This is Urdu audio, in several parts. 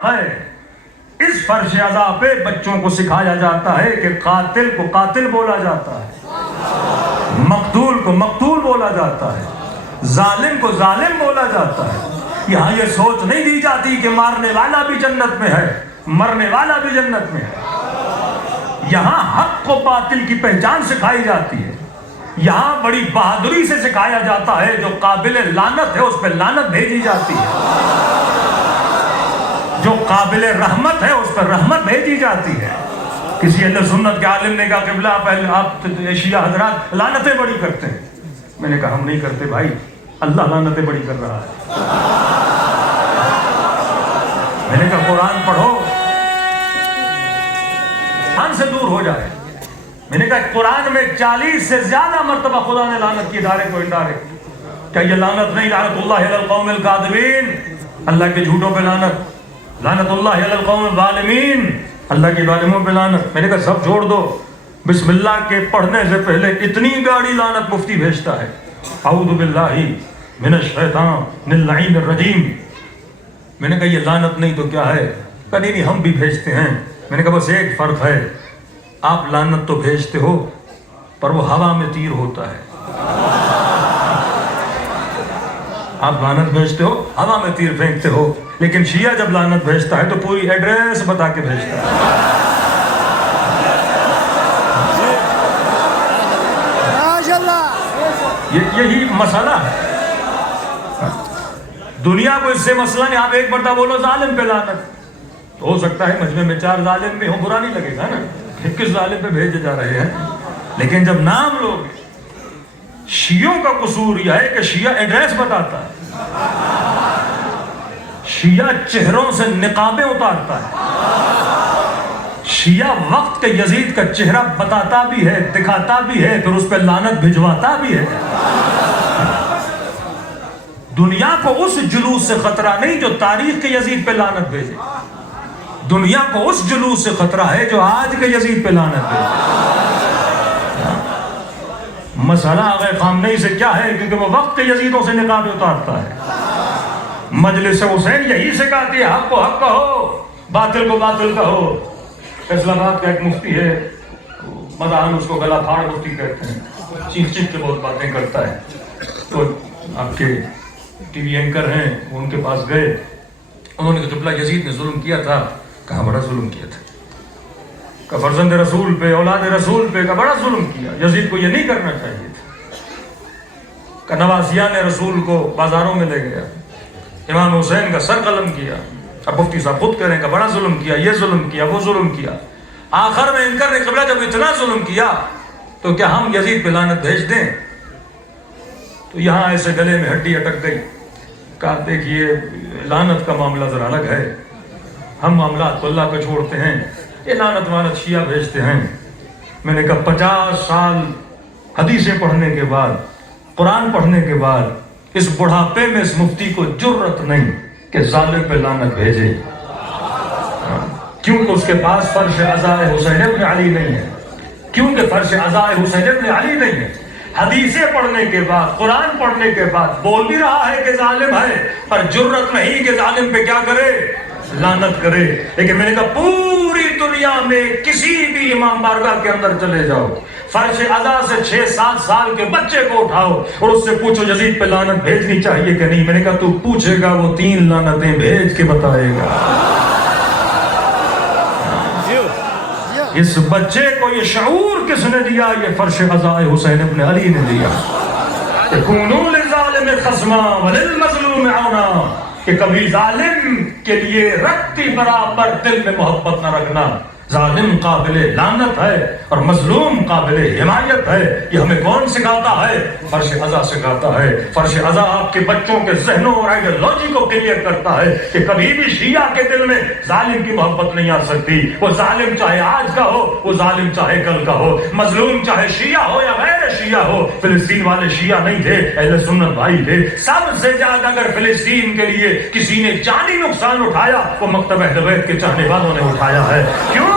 ہے اس فرش ازا پہ بچوں کو سکھایا جاتا ہے کہ قاتل کو قاتل بولا جاتا ہے، مقتول کو مقتول بولا جاتا ہے، ظالم کو ظالم بولا جاتا ہے۔ یہاں یہ سوچ نہیں دی جاتی کہ مارنے والا بھی جنت میں ہے، مرنے والا بھی جنت میں ہے۔ یہاں حق کو باطل کی پہچان سکھائی جاتی ہے، یہاں بڑی بہادری سے سکھایا جاتا ہے، جو قابل لعنت ہے اس پہ لعنت بھیجی جاتی ہے، جو قابل رحمت ہے اس پر رحمت بھیجی جاتی ہے۔ کسی اہل سنت کے عالم نے کہا قبلہ آپ شیعہ حضرات لعنتیں بڑی کرتے ہیں۔ میں نے کہا ہم نہیں کرتے بھائی، اللہ لعنتیں بڑی کر رہا ہے۔ میں نے کہا قرآن پڑھو، قرآن سے دور ہو جائے۔ میں نے کہا قرآن میں 40 سے زیادہ مرتبہ خدا نے لعنت کی، ڈائریکٹ و انڈائریکٹ۔ کیا یہ لعنت نہیں؟ لعنت اللہ علی القوم الکاذبین، اللہ کے جھوٹوں پہ لعنت، لعنت اللہ علی القوم الظالمین، اللہ کے ظالموں پہ لعنت۔ میں نے کہا سب چھوڑ دو، بسم اللہ کے پڑھنے سے پہلے اتنی گاڑی لعنت مفتی بھیجتا ہے، اعوذ باللہ من الشیطان اللعین الرجیم۔ میں نے کہا یہ لعنت نہیں تو کیا ہے؟ کہا نہیں ہم بھی بھیجتے ہیں۔ میں نے کہا بس ایک فرق ہے، آپ لعنت تو بھیجتے ہو پر وہ ہوا میں تیر ہوتا ہے، آپ لعنت بھیجتے ہو ہوا میں تیر پھینکتے ہو، لیکن شیعہ جب لعنت بھیجتا ہے تو پوری ایڈریس بتا کے بھیجتا ہے۔ یہی مسئلہ ہے، دنیا کو اس سے مسئلہ نہیں۔ آپ ایک مرتبہ بولو ظالم پہ لعنت، ہو سکتا ہے مجمع میں 4 ظالم بھی ہو، برا نہیں لگے گا نا، کس ظالم پہ بھیجے جا رہے ہیں۔ لیکن جب نام لوگ، شیعوں کا قصور یہ ہے کہ شیعہ ایڈریس بتاتا ہے، شیعہ چہروں سے نقابیں اتارتا ہے، شیعہ وقت کے یزید کا چہرہ بتاتا بھی ہے، دکھاتا بھی ہے، پھر اس پہ لعنت بھجواتا بھی ہے۔ دنیا کو اس جلوس سے خطرہ نہیں جو تاریخ کے یزید پہ لعنت بھیجے، دنیا کو اس جلوس سے خطرہ ہے جو آج کے یزید پہ لعنت بھیجے۔ مسئلہ آغا خامنئی سے کیا ہے؟ کیونکہ وہ وقت کے یزیدوں سے نقابیں اتارتا ہے۔ مجلس حسین یہی سکھاتی ہے، حق کو حق کہو، باطل کو باطل کہو۔ اسلام آباد کا ایک مفتی ہے، مدعان اس کو گلا پھاڑ مفتی کہتے ہیں، چیخ چیخ کے بہت باتیں کرتا ہے۔ تو آپ کے ٹی وی اینکر ہیں، وہ ان کے پاس گئے، انہوں نے کہا جبلا یزید نے ظلم کیا تھا، کہاں بڑا ظلم کیا تھا، کہ فرزند رسول پہ، اولاد رسول پہ کا بڑا ظلم کیا، یزید کو یہ نہیں کرنا چاہیے تھا، کہ نواسیان رسول کو بازاروں میں لے گیا، امام حسین کا سر قلم کیا۔ اب مفتی صاحب خود کہہ رہے ہیں کہ بڑا ظلم کیا، یہ ظلم کیا، وہ ظلم کیا۔ آخر میں اینکر نے قبلہ جب اتنا ظلم کیا تو کیا ہم یزید پہ لعنت بھیج دیں؟ تو یہاں ایسے گلے میں ہڈی اٹک گئی، کہا دیکھیے لعنت کا معاملہ ذرا الگ ہے، ہم معاملات کو اللہ پہ چھوڑتے ہیں، یہ لعنت وانت شیعہ بھیجتے ہیں۔ میں نے کہا 50 سال حدیثیں پڑھنے کے بعد، قرآن پڑھنے کے بعد، اس بڑھاپے میں اس مفتی کو جرت نہیں کہ ظالم پہ لعنت بھیجے، کیونکہ اس کے پاس فرش عزائے حسین ابن علی نہیں ہے، کیونکہ فرش عزائے حسین ابن علی نہیں ہے۔ حدیثیں پڑھنے کے بعد، قرآن پڑھنے کے بعد بول بھی رہا ہے کہ ظالم ہے، پر جرت نہیں کہ ظالم پہ کیا کرے، لعنت کرے۔ لیکن میں نے کہا پوری دنیا میں کسی بھی امام بارگاہ کے اندر چلے جاؤ، فرش عزا سے 6-7 سال کے بچے کو اٹھاؤ اور اس سے پوچھو یزید پہ لعنت بھیجنی چاہیے کہ نہیں، میں نے کہا تو پوچھے گا وہ 3 لعنتیں بھیج کے بتائے گا۔ اس بچے کو یہ شعور کس نے دیا؟ یہ فرش عزائے حسین ابن علی نے دیا، کہ کونوا للظالم خصما وللمظلوم عونا، کہ کبھی ظالم کے لیے رتی برابر دل میں محبت نہ رکھنا۔ ظالم قابل لعنت ہے اور مظلوم قابل حمایت ہے۔ یہ ہمیں کون سکھاتا ہے؟ فرش عزا سکھاتا ہے۔ فرش عزا آپ کے بچوں کے ذہنوں اور آئیڈیالوجی کو کلیئر کرتا ہے کہ کبھی بھی شیعہ کے دل میں ظالم کی محبت نہیں آ سکتی۔ وہ ظالم چاہے آج کا ہو، وہ ظالم چاہے کل کا ہو، مظلوم چاہے شیعہ ہو یا غیر شیعہ ہو۔ فلسطین والے شیعہ نہیں تھے، اہل سنت بھائی تھے۔ سب سے زیادہ اگر فلسطین کے لیے کسی نے جانی نقصان اٹھایا وہ مکتب اہل بیت کے چاہنے والوں نے اٹھایا ہے۔ کیوں؟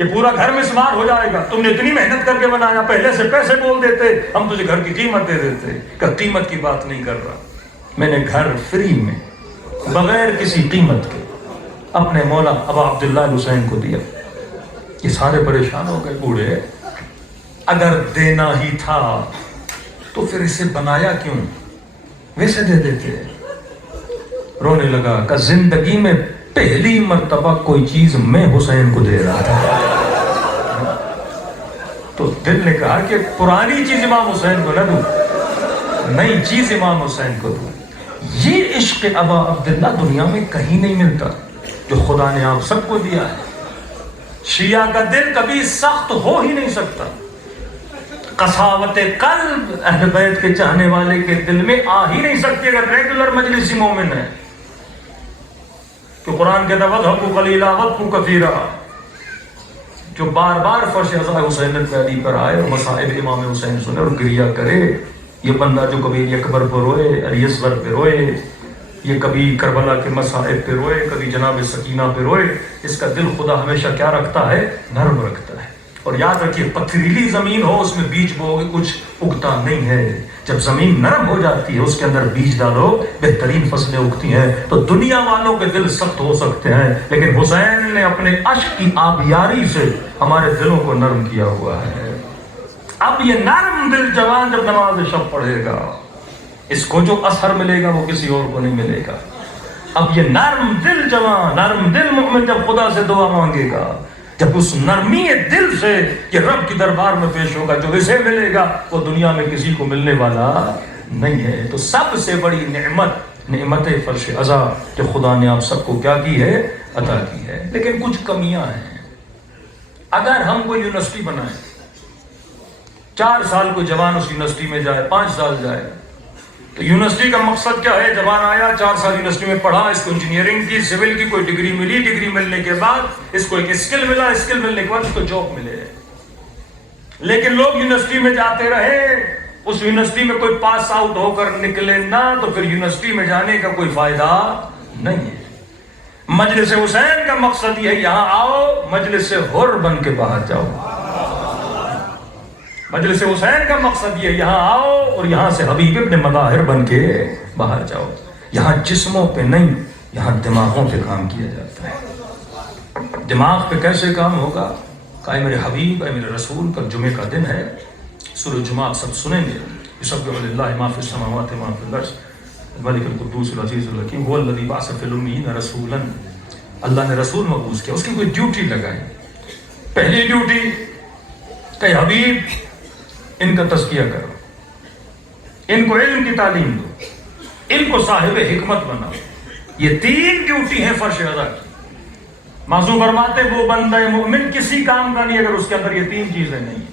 یہ پورا گھر مسمار ہو جائے گا، تم نے اتنی محنت کر کے بنایا، پہلے سے پیسے بول دیتے، ہم تجھے گھر کی قیمت دے دیتے. کہ قیمت کی بات نہیں کر رہا، میں نے گھر فری میں بغیر کسی قیمت کے اپنے مولا ابا عبداللہ حسین کو دیا. یہ سارے پریشان ہو گئے بوڑھے، اگر دینا ہی تھا تو پھر اسے بنایا کیوں، ویسے دے دیتے. رونے لگا کہ زندگی میں پہلی مرتبہ کوئی چیز میں حسین کو دے رہا تھا. تو دل نے کہا کہ پرانی چیز امام حسین کو نہ دوں، نئی چیز امام حسین کو دوں. یہ عشق ابا عبداللہ دنیا میں کہیں نہیں ملتا جو خدا نے آپ سب کو دیا ہے. شیعہ کا دل کبھی سخت ہو ہی نہیں سکتا. قساوت قلب اہل بیت کے چاہنے والے کے دل میں آ ہی نہیں سکتی اگر ریگولر مجلسی مومن ہے. کہ قرآن کہتا ہے وَضْحَكُوا قَلِيلًا وَابْكُوا كَثِيرًا، جو بار بار فرش عزا حسین علی پر آئے اور مصائب امام حسین سنے اور گریہ کرے. یہ بندہ جو کبھی علی اکبر پر روئے، علی اصغر پہ روئے، یہ کبھی کربلا کے مصائب پہ روئے، کبھی جناب سکینہ پہ روئے، اس کا دل خدا ہمیشہ کیا رکھتا ہے؟ نرم رکھتا ہے. اور یاد رکھیے پتھریلی زمین ہو اس میں بیج بو گے کچھ اگتا نہیں ہے. جب زمین نرم ہو جاتی ہے اس کے اندر بیج ڈالو بہترین فصلیں اگتی ہیں. تو دنیا والوں کے دل سخت ہو سکتے ہیں لیکن حسین نے اپنے عشق کی آبیاری سے ہمارے دلوں کو نرم کیا ہوا ہے. اب یہ نرم دل جوان جب نماز شب پڑھے گا اس کو جو اثر ملے گا وہ کسی اور کو نہیں ملے گا. اب یہ نرم دل جوان، نرم دل مومن جب خدا سے دعا مانگے گا، جب اس نرمی دل سے یہ رب کی دربار میں پیش ہوگا، جو اسے ملے گا وہ دنیا میں کسی کو ملنے والا نہیں ہے. تو سب سے بڑی نعمت فرش عزا جو خدا نے آپ سب کو کیا کی ہے؟ عطا کی ہے. لیکن کچھ کمیاں ہیں. اگر ہم کوئی یونیورسٹی بنائیں، 4 سال کو جوان اس یونیورسٹی میں جائے، 5 سال جائے، تو یونیورسٹی کا مقصد کیا ہے؟ جوان آیا 4 سال یونیورسٹی میں پڑھا، اس کو انجینئرنگ کی، سول کی کوئی ڈگری ملی، ڈگری ملنے کے بعد اس کو ایک اسکل ملا، اسکل ملنے کے بعد اس کو جاب ملے. لیکن لوگ یونیورسٹی میں جاتے رہے، اس یونیورسٹی میں کوئی پاس آؤٹ ہو کر نکلے نہ، تو پھر یونیورسٹی میں جانے کا کوئی فائدہ نہیں ہے. مجلس حسین کا مقصد یہ ہے یہاں آؤ، مجلس حر بن کے باہر جاؤ. مجلس حسین کا مقصد یہ یہاں آؤ اور یہاں سے حبیب ابن مظاہر بن کے باہر جاؤ. یہاں جسموں پہ نہیں، یہاں دماغوں پہ کام کیا جاتا ہے. دماغ پہ کیسے کام ہوگا؟ کہ میرے حبیب اے میرے رسول، کل جمعے کا دن ہے، سورہ جمعہ آپ سب سنیں گے. یسبح للہ ما فی السماوات ما فی الارض الملک القدوس العزیز الحکیم هو الذی بعث فی الامیین رسولا. اللہ نے رسول مبعوث کیا، اس کی کوئی ڈیوٹی لگائی. پہلی ڈیوٹی کہ حبیب ان کا تزکیہ کرو، ان کو علم کی تعلیم دو، ان کو صاحب حکمت بناؤ. یہ 3 ڈیوٹی ہیں فرش عزا کی. معصوم فرماتے وہ بندہ مومن کسی کام کا نہیں اگر اس کے اندر یہ 3 چیزیں نہیں.